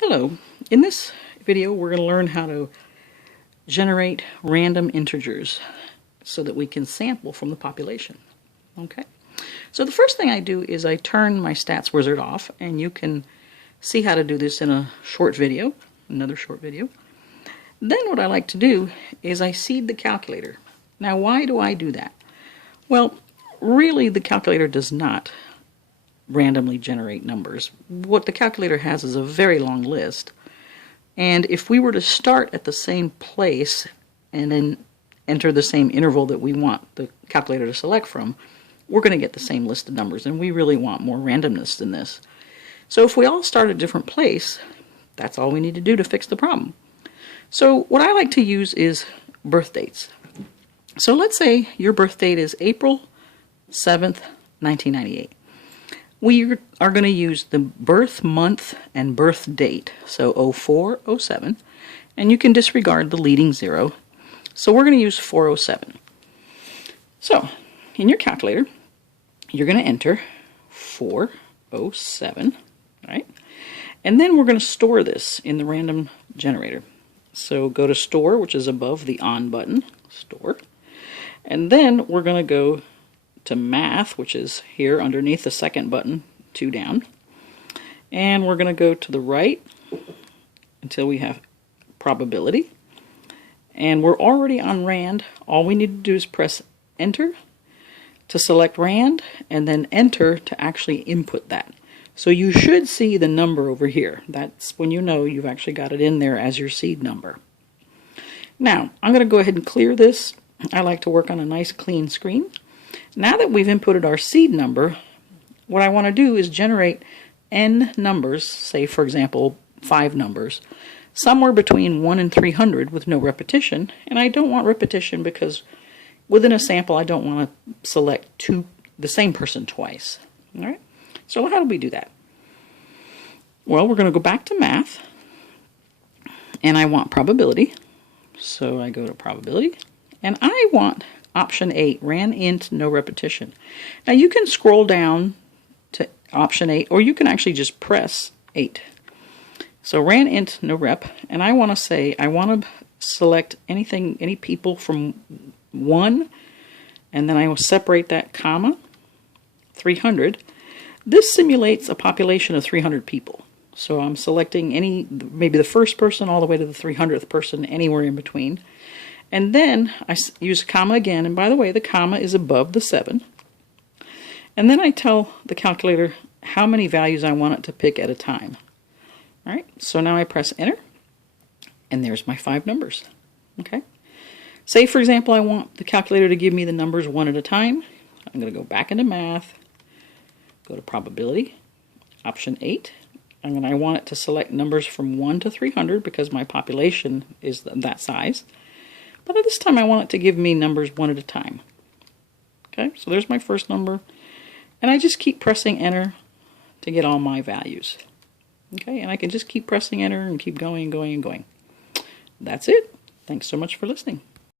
Hello. In this video we're going to learn how to generate random integers so that we can sample from the population. Okay? So the first thing I do is I turn my stats wizard off, and you can see how to do this in a short video, another short video. Then what I like to do is I seed the calculator. Now why do I do that? Well, really the calculator does not randomly generate numbers. What the calculator has is a very long list, and if we were to start at the same place and then enter the same interval that we want the calculator to select from, we're going to get the same list of numbers, and we really want more randomness than this. So if we all start at a different place, that's all we need to do to fix the problem. So what I like to use is birth dates. So let's say your birth date is April 7th, 1998. We are going to use the birth month and birth date, so 04, 07, and you can disregard the leading 0. So we're going to use 407. So in your calculator, you're going to enter 407, right? And then we're going to store this in the random generator. So go to Store, which is above the On button, Store. And then we're going to go to Math, which is here underneath the second button, 2 down. And we're going to go to the right until we have Probability. And we're already on Rand. All we need to do is press Enter to select Rand, and then Enter to actually input that. So you should see the number over here. That's when you know you've actually got it in there as your seed number. Now, I'm going to go ahead and clear this. I like to work on a nice clean screen. Now that we've inputted our seed number, what I want to do is generate n numbers, say for example 5 numbers, somewhere between 1 and 300 with no repetition. And I don't want repetition because within a sample I don't want to select the same person twice. All right? So how do we do that? Well, we're going to go back to Math, and I want Probability. So I go to Probability, and I want Option 8, Ran Int No Repetition. Now you can scroll down to Option 8, or you can actually just press 8. So Ran Int No Rep, and I want to say I want to select any people from 1, and then I will separate that comma, 300. This simulates a population of 300 people. So I'm selecting maybe the first person all the way to the 300th person, anywhere in between. And then I use a comma again, and by the way, the comma is above the 7. And then I tell the calculator how many values I want it to pick at a time. All right, so now I press Enter, and there's my 5 numbers. Okay. Say, for example, I want the calculator to give me the numbers 1 at a time. I'm going to go back into Math, go to Probability, Option 8, and then I want it to select numbers from 1 to 300 because my population is that size. But at this time I want it to give me numbers 1 at a time. Okay, so there's my first number, and I just keep pressing Enter to get all my values. Okay, and I can just keep pressing Enter and keep going and going and going. That's it. Thanks so much for listening.